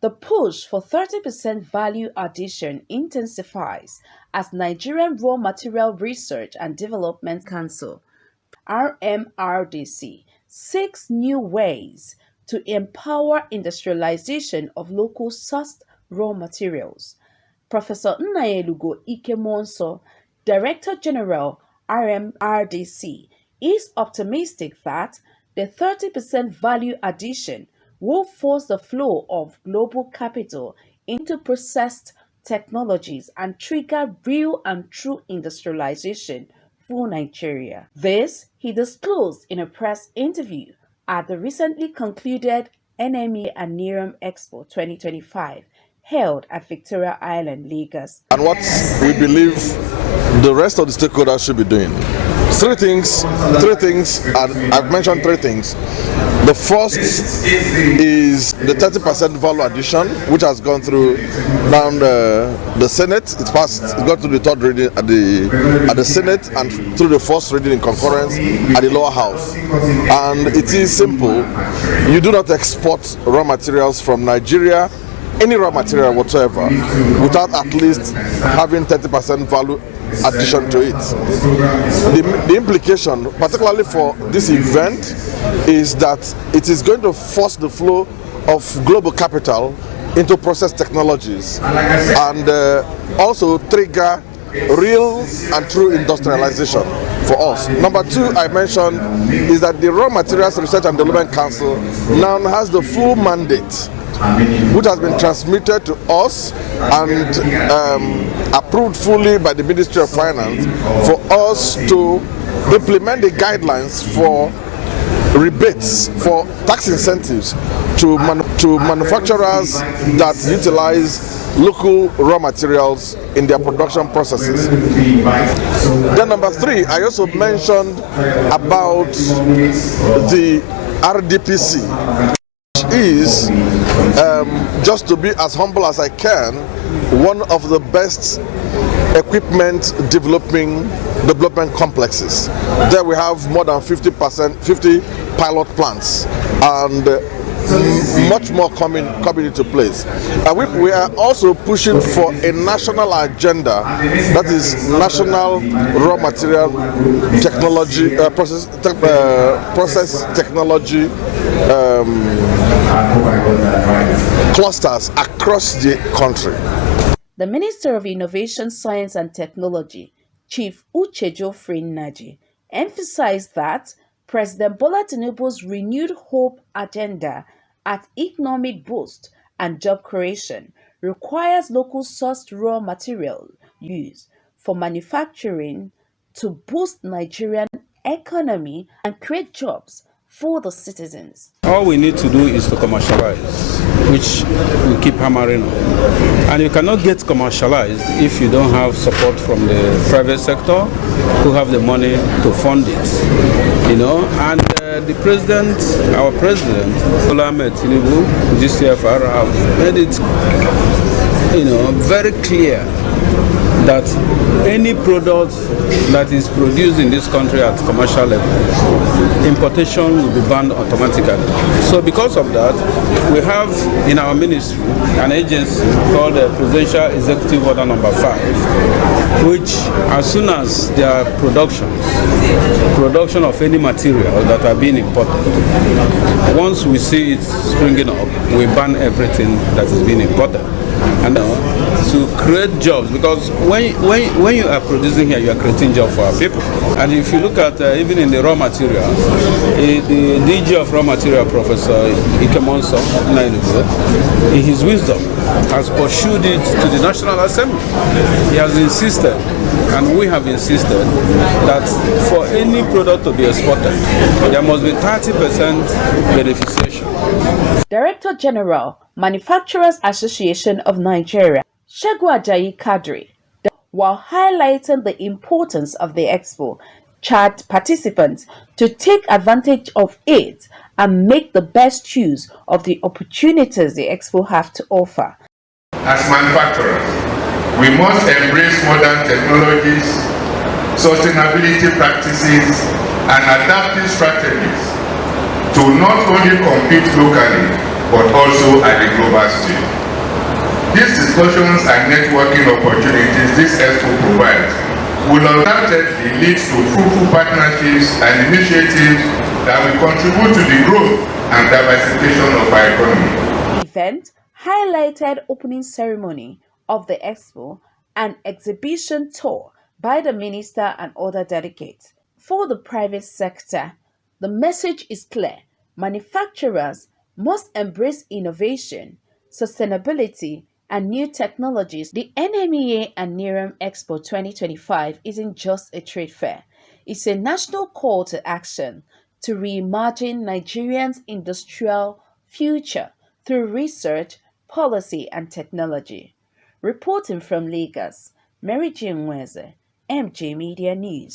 The push for 30% value addition intensifies as Nigerian Raw Material Research and Development Council RMRDC seeks new ways to empower industrialization of local sourced raw materials. Professor Nnanyelugo Ike-Muonso, Director General RMRDC, is optimistic that the 30% value addition will force the flow of global capital into processed technologies and trigger real and true industrialization for Nigeria. This he disclosed in a press interview at the recently concluded NME and NIRAM EXPO 2025 held at Victoria Island, Lagos. And what we believe the rest of the stakeholders should be doing. Three things, and I've mentioned three things. The first is the 30% value addition, which has gone through now the Senate. It's got to the third reading at the Senate and through the first reading in concurrence at the lower house. And it is simple. You do not export raw materials from Nigeria, any raw material whatsoever, without at least having 30% value addition to it. The implication, particularly for this event, is that it is going to force the flow of global capital into process technologies and also trigger real and true industrialization for us. Number two, I mentioned, is that the Raw Materials Research and Development Council now has the full mandate, which has been transmitted to us and approved fully by the Ministry of Finance, for us to implement the guidelines for rebates, for tax incentives to manufacturers that utilize local raw materials in their production processes. Then number three, I also mentioned about the RDPC, is just to be as humble as I can, one of the best equipment development complexes. There we have more than 50 pilot plants and much more coming into place. And we are also pushing for a national agenda, that is national raw material technology, process technology clusters across the country. The Minister of Innovation, Science and Technology, Chief Uche Geoffrey Nnaji, emphasized that President Bola Tinubu's renewed hope agenda at economic boost and job creation requires local sourced raw material use for manufacturing to boost Nigerian economy and create jobs for the citizens. All we need to do is to commercialize, which we keep hammering on. And you cannot get commercialized if you don't have support from the private sector who have the money to fund it. You know, and the president, our president, Bola Tinubu, GCFR, have made it, very clear that any product that is produced in this country at commercial level, importation will be banned automatically. So because of that, we have in our ministry an agency called the Presidential Executive Order Number 5, which as soon as there are production of any material that are being imported, once we see it springing up, we ban everything that is being imported. And to create jobs, because when you are producing here, you are creating jobs for our people. And if you look at even in the raw material, the DG of raw material, Professor Ike-Muonso, in his wisdom, has pursued it to the National Assembly. He has insisted, and we have insisted, that for any product to be exported, there must be 30% beneficiation. Director General, Manufacturers Association of Nigeria, Segun Ajayi Kadri, while highlighting the importance of the expo, charged participants to take advantage of it and make the best use of the opportunities the expo have to offer. As manufacturers, we must embrace modern technologies, sustainability practices, and adaptive strategies to not only compete locally, but also at the global stage. These discussions and networking opportunities this expo provides will undoubtedly lead to fruitful partnerships and initiatives that will contribute to the growth and diversification of our economy. The event highlighted opening ceremony of the expo and exhibition tour by the minister and other delegates. For the private sector, the message is clear. Manufacturers must embrace innovation, sustainability, and new technologies. The NMEA and NIRAM EXPO 2025 isn't just a trade fair. It's a national call to action to reimagine Nigeria's industrial future through research, policy, and technology. Reporting from Lagos, Mary Jane Weze, MJ Media News.